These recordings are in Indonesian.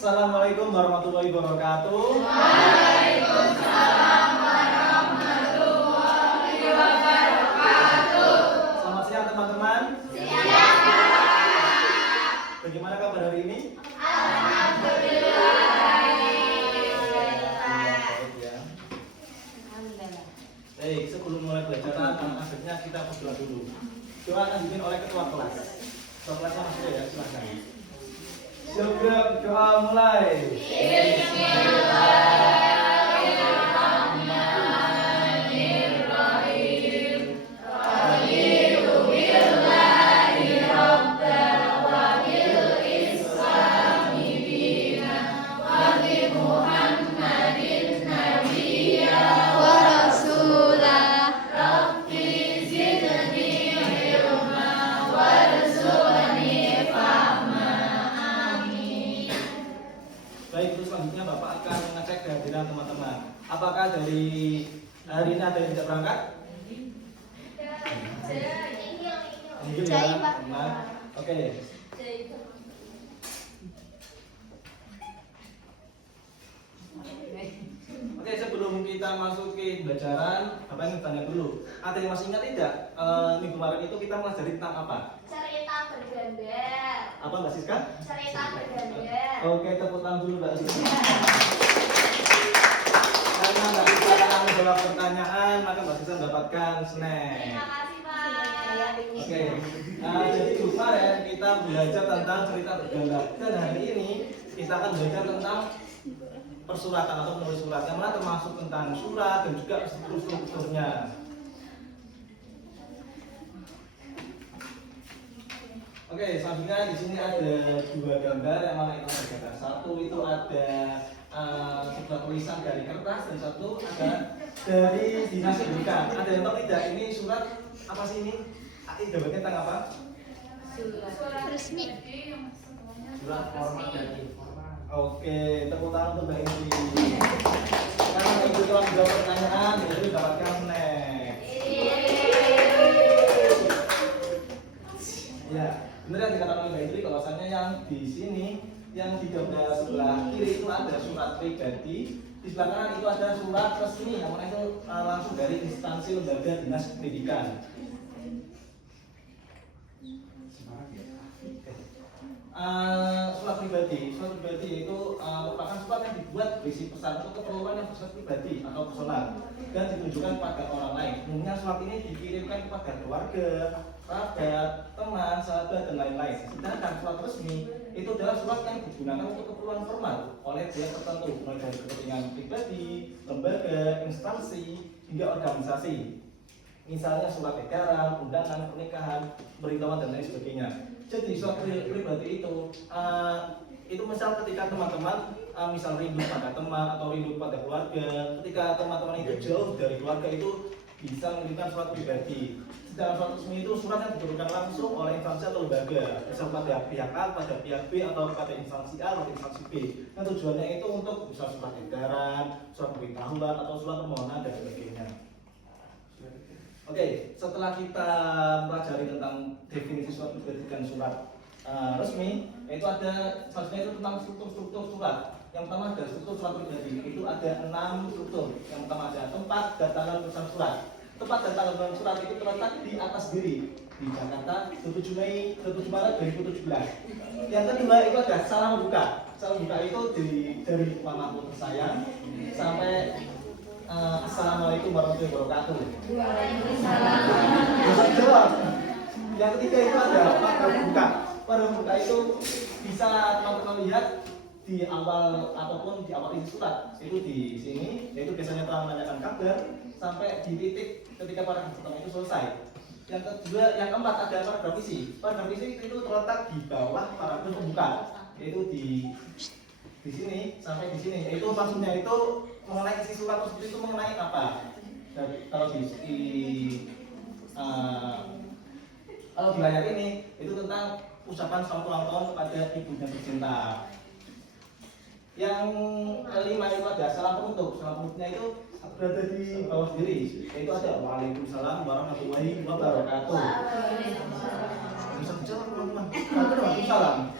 Assalamualaikum warahmatullahi wabarakatuh. Waalaikumsalam warahmatullahi wabarakatuh. Selamat siang teman-teman. Siang. Bagaimana kabar hari ini? Alhamdulillah. Baik, sebelum mulai belajar akhirnya kita berdoa dulu. Doa akan dipimpin oleh ketua kelas. Ketua kelasnya masuk ya, silakan. Sebelum doa mulai. Bismillahirrahmanirrahim. Raditu billahi rabban wa bil islami dinan wa bi Muhammadin nabiyya wa rasulah. Rabbi zidni ilma warzuqni fahma. Amin. Baik, terus selanjutnya Bapak akan mengecek kehadiran teman-teman. Apakah dari hari ini ada yang tidak berangkat? Ini ya, teman. Oke. Oke, sebelum kita masukin pelajaran, Bapak ingin tanya dulu. Ada yang masih ingat tidak? Minggu kemarin itu kita pelajari tentang apa? Cerita bergambar. Apa Mbak Siska? Cerita bergambar. Oke, tepuk tangan dulu Mbak Siska. Karena Mbak Siska akan menjawab pertanyaan, maka Mbak Siska mendapatkan snack. Terima kasih Pak. Oke, jadi kemarin kita belajar tentang cerita bergambar. Dan hari ini kita akan belajar tentang persuratan atau penulis surat, yang mana termasuk tentang surat dan juga strukturnya. Oke, selanjutnya di sini ada dua gambar yang mana itu berbeda. Satu itu ada sebuah tulisan dari kertas dan satu ada dari dinas pendidikan. Ada yang tahu tidak ini surat apa sih ini? Ini gambarnya tentang apa? Surat resmi. Surat formal dan informal. Oke, tepuk tangan untuk Mbak Indri. Karena Mbak Indri telah menjawab pertanyaan, jadi mendapatkan snack. Ya, benar yang dikatakan oleh Mbak Indri, bahwasannya yang di sini, yang di gambar sebelah kiri itu ada surat pribadi, di sebelah kanan itu ada surat resmi, yang mana itu langsung dari instansi lembaga dinas pendidikan. Surat pribadi itu merupakan surat yang dibuat berisi pesan untuk keperluan yang bersifat pribadi atau personal dan ditunjukkan kepada orang lain. Umumnya surat ini dikirimkan kepada keluarga, kerabat, teman, sahabat dan lain-lain. Sedangkan surat resmi itu adalah surat yang digunakan untuk keperluan formal oleh pihak tertentu, mulai dari kepentingan pribadi, lembaga, instansi hingga organisasi. Misalnya surat edaran, undangan, pernikahan, pemberitahuan dan lain sebagainya. Jadi surat pribadi itu misal ketika teman-teman misal rindu pada teman atau rindu pada keluarga, ketika teman-teman itu jauh dari keluarga itu bisa mengirimkan surat pribadi. Sedangkan surat resmi itu surat yang diberikan langsung oleh instansi atau lembaga, misal pada pihak A, pada pihak B atau pada instansi A atau instansi B. Dan tujuannya itu untuk misal surat edaran, surat pemberitahuan atau surat permohonan dan sebagainya. Oke, setelah kita pelajari tentang definisi surat pribadi dan surat resmi, itu ada selanjutnya itu tentang struktur surat. Yang pertama ada struktur surat pribadi, itu ada 6 struktur. Yang pertama ada tempat dan tanggal pesan surat. Tempat dan tanggal pesan surat itu terletak di atas diri di Jakarta 7 Maret 2017. Yang kedua itu ada salam membuka. Salam membuka itu dari Mama tersayang sampai Assalamualaikum warahmatullahi wabarakatuh. Waalaikumsalam. Jawab. Yang ketiga itu ada paragraf buka. Paragraf buka itu bisa teman-teman lihat di awal ataupun di awal isi surat. Itu di sini, yaitu biasanya telah menanyakan kabar sampai di titik ketika paragraf pertama itu selesai. Yang kedua, yang keempat ada paragraf isi. Paragraf isi itu terletak di bawah paragraf pembuka, yaitu di sini sampai di sini. Itu maksudnya itu mengenai isi surat tersebut itu mengenai apa? Dan kalau kalau di layar ini itu tentang ucapan selamat ulang tahun kepada ibunya tercinta. Yang kelima itu ada salam penutup. Salam penutupnya itu berada di bawah sendiri. Itu ada Waalaikumsalam warahmatullahi wabarakatuh. Bisa bicara teman-teman. Waalaikumsalam.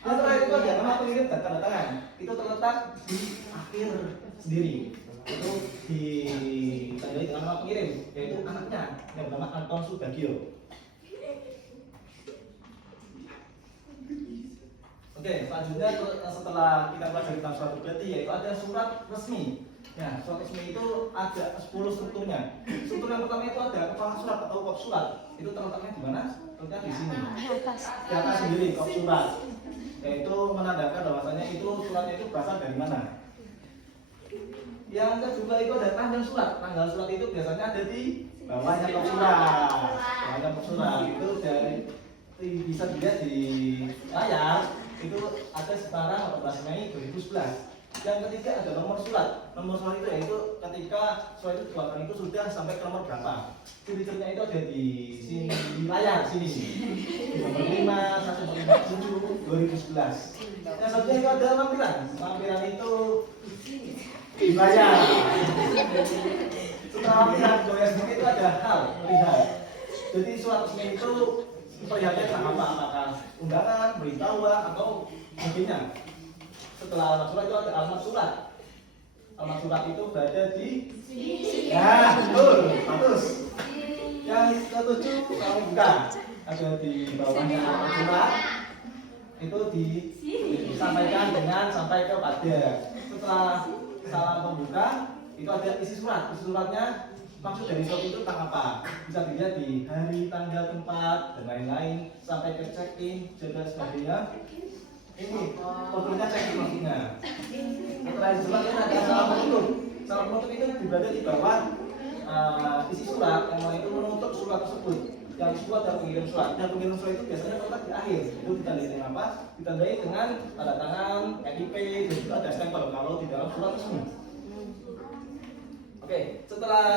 Yang terakhir itu ada nama pengirim dan tanda tangan itu terletak di akhir sendiri. Itu ditandai dengan nama pengirim, yaitu anaknya yang bernama Anton Subagio. Oke, selanjutnya setelah kita pelajari tentang surat pribadi, yaitu ada surat resmi. Ya, surat resmi itu ada 10 strukturnya. Struktur yang pertama itu ada kepala surat atau kop surat. Itu terletaknya di mana? Terletaknya di sini. Di atas sendiri kop surat. Yaitu menandakan bahwasanya itu suratnya itu berasal dari mana. Yang kedua itu ada tanggal surat. Tanggal surat itu biasanya ada di bawahnya kop surat. Bawahnya kop surat itu dari bisa dilihat di layar. Itu ada sekarang 14 Mei 2011. Yang ketiga ada nomor surat. Nomor surat itu yaitu ketika surat itu dikeluarkan itu sudah sampai ke nomor berapa. Ciri-cirinya itu ada di sini di layar sini. Nomor 5 2011. Yang satunya itu ada lampiran. Lampiran itu dibayar. Setelah lampiran goyang sedikit itu ada hal perihal. Jadi surat resmi itu perlihatnya tentang apa? Apakah undangan, beritahuan atau mungkinnya. Setelah alamat surat itu ada alamat surat. Alamat surat itu berada di sini. Ya, betul, bagus. Yang ketujuh kamu buka ada di bawahnya alamat surat. Itu disampaikan dengan sampai ke pada. Setelah salam pembuka itu ada isi surat. Isi suratnya maksud dari surat itu tentang apa? Bisa dilihat di hari, tanggal, tempat, dan lain-lain sampai ke check-in, dan sebagainya. Ini fotonya check-in maksudnya. Setelah isi surat ada salam penutup. Salam penutup itu berada di bawah isi surat yang mana itu menutup surat tersebut. Yang kedua ada pengirim surat. Dan pengirim surat itu biasanya terletak di akhir. Itu ditandai dengan apa? Ditandai dengan tanda tangan, NIP, dan juga ada stempel kalau di dalam surat resmi. Oke, setelah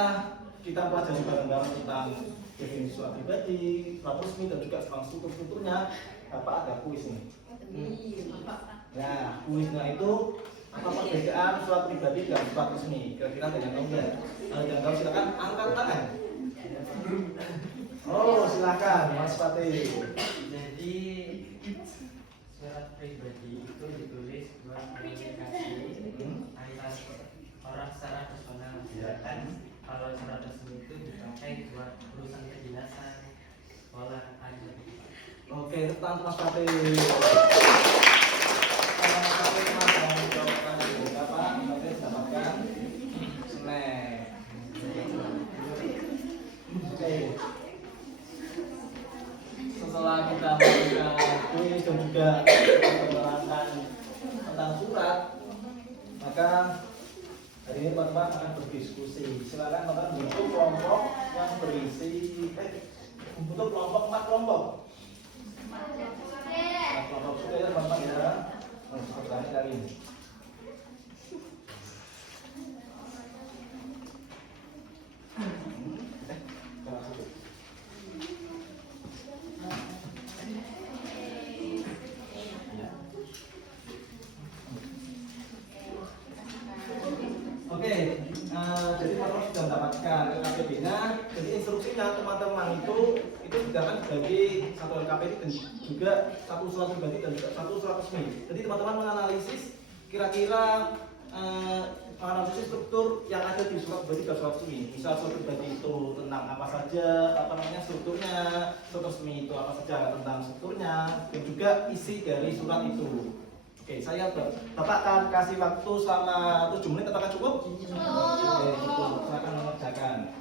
kita pelajari bareng-bareng tentang definisi surat pribadi, surat resmi, dan juga tentang struktur-strukturnya, Bapak ada kuis nih. Nah, kuisnya itu apa perbedaan surat pribadi dan surat resmi? Kira-kira ada yang tahu nggak? Kalau yang tahu silakan angkat tangan. Oh, silakan Mas Fatih. Jadi surat pribadi itu ditulis buat komunikasi antar orang secara personal. Sedangkan kalau surat resmi itu dipakai buat urusan kedinasan, sekolah, aja. Oke, tepuk Mas Fatih. Mas Fatih teman-teman jawaban dari Bapak, Mas dapatkan snack. Oke. Setelah kita melakukan kuis dan juga menerangkan tentang surat, maka hari ini teman-teman akan berdiskusi. Silakan teman-teman bentuk kelompok yang berisi bentuk kelompok 4 kelompok. 4 kelompok sudah ya teman-teman ya. Pertanyaan kali ini. Jadi teman-teman sudah mendapatkan LKPD-nya. Jadi instruksinya teman-teman itu tidak akan dibagi satu LKPD dan juga satu surat pribadi dan juga satu surat resmi. Jadi teman-teman menganalisis kira-kira menganalisis struktur yang ada di surat pribadi dan surat resmi. Misal surat pribadi itu tentang apa saja, strukturnya, surat resmi itu apa saja tentang strukturnya, dan juga isi dari surat itu. Oke, saya Bapak akan kasih waktu selama 7 menit, apakah cukup? Oke, cukup. Saya akan mengerjakan.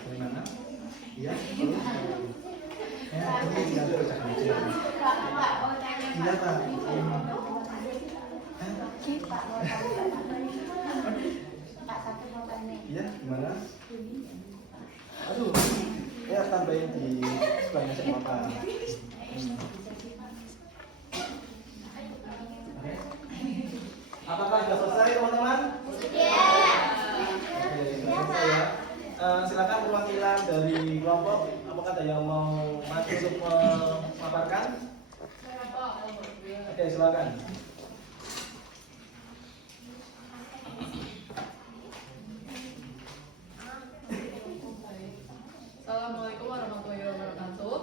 Dari mana? Iya. Ya, ini tidak ada ucapan ujian. Iya Pak. Iya, gimana? Aduh, ya tambahin di sebelahnya sama Pak. Oke. Apakah sudah selesai teman-teman? Iya. Oke, selesai ya. Silakan perwakilan dari kelompok. Apakah ada yang mau maju untuk memaparkan? Oke, silakan. Assalamualaikum warahmatullahi wabarakatuh.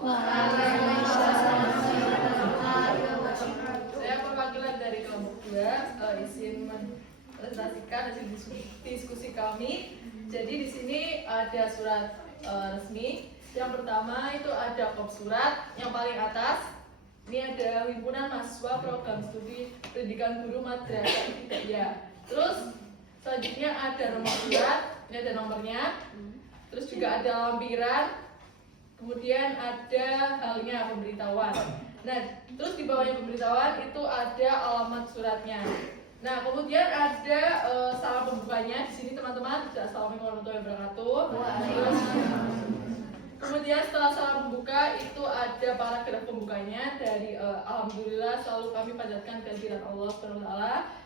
Saya perwakilan dari kelompok 2 izin mempresentasikan hasil diskusi kami. Jadi di sini ada surat resmi. Yang pertama itu ada kop surat yang paling atas. Ini ada Himpunan Mahasiswa Program Studi Pendidikan Guru Madrasah Ibtidaiyah. Terus selanjutnya ada nomor surat, ini ada nomornya. Terus juga ada lampiran. Kemudian ada halnya pemberitahuan. Nah, terus di bawahnya pemberitahuan itu ada alamat suratnya. Nah, kemudian ada salam pembukanya di sini teman-teman. Assalamualaikum warahmatullahi wabarakatuh. Terus, kemudian setelah salam pembuka itu ada paragraf pembukanya dari alhamdulillah selalu kami panjatkan kehadiran Allah SWT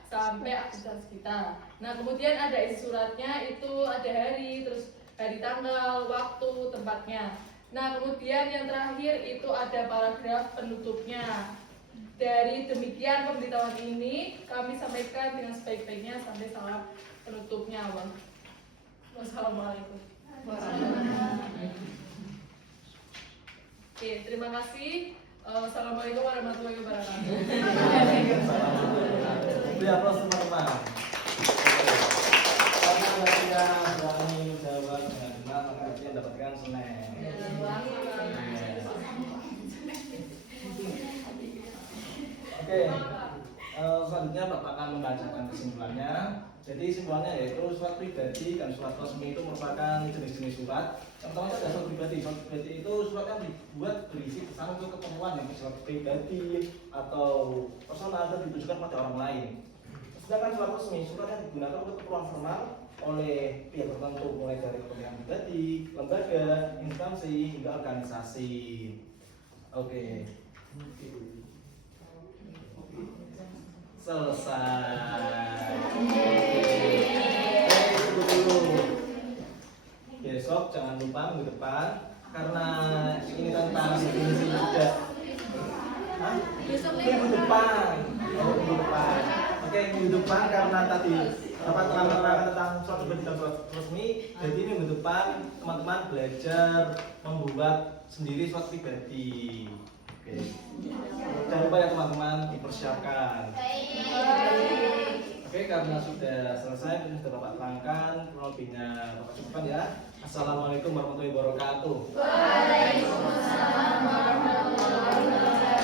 sampai aktivitas kita. Nah, kemudian ada isi suratnya itu ada hari, terus hari, tanggal, waktu, tempatnya. Nah, kemudian yang terakhir itu ada paragraf penutupnya. Dari demikian pemberitahuan ini kami sampaikan dengan sebaik-baiknya sampai salam penutupnya. Wassalamualaikum. Oke, terima kasih. Assalamualaikum warahmatullahi wabarakatuh. Beri aplaus teman-teman. Karena mereka berani menjawab dengan benar, maka dia mendapatkan seneng. Oke, selanjutnya Bapak akan membacakan kesimpulannya. Jadi kesimpulannya yaitu surat pribadi dan surat resmi itu merupakan jenis-jenis surat. Yang pertama ada surat pribadi. Surat pribadi itu surat yang dibuat berisi pesan untuk keperluan yang surat pribadi atau personal dan ditujukan pada orang lain. Sedangkan surat resmi, surat yang digunakan untuk keperluan formal oleh pihak tertentu, mulai dari kepentingan pribadi, lembaga, instansi hingga organisasi. Oke. Selesai. Tunggu dulu. Besok jangan lupa minggu depan karena ini tentang definisi juga. Hah? Minggu depan. Oh, minggu depan. Oke, minggu depan karena tadi dapat terang-terangan tentang surat pribadi dan surat resmi. Jadi minggu depan teman-teman belajar membuat sendiri surat pribadi. Oke. Jangan lupa ya teman-teman dipersiapkan. Oke, karena sudah selesai, ini sudah Bapak terangkan, kurang lebihnya Bapak cukupkan ya. Assalamualaikum warahmatullahi wabarakatuh. Waalaikumsalam warahmatullahi wabarakatuh.